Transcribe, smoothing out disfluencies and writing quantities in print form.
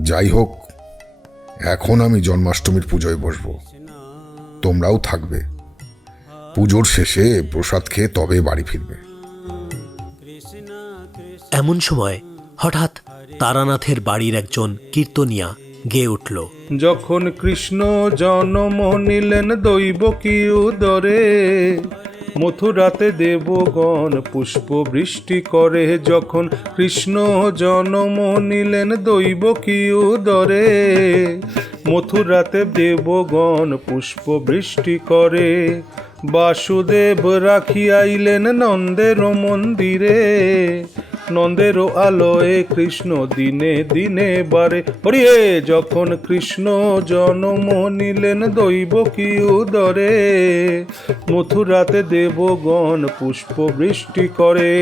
যাই হোক, এখন আমি জন্মাষ্টমীর পুজোয় বসবো, তোমরাও থাকবে। পুজোর শেষে প্রসাদ খেয়ে তবে বাড়ি ফিরবে। এমন সময় হঠাৎ তারানাথের বাড়ির একজন কীর্তনিয়া গেয়ে উঠল। যখন কৃষ্ণ জন্ম নিলেন দৈবকী উদরে, মথুরাতে দেবগণ পুষ্প বৃষ্টি করে। যখন কৃষ্ণ জন্ম নিলেন দৈবকী উদরে, মথুরাতে দেবগণ পুষ্প বৃষ্টি করে। বাসুদেব রাখিয়াইলেন নন্দের মন্দিরে, নন্দের আলোয় কৃষ্ণ দিনে দিনে বারে। হরিয়ে যখন কৃষ্ণ জন্ম নিলেন দৈবকী উদরে, মথুরাতে দেবগণ পুষ্প বৃষ্টি করে।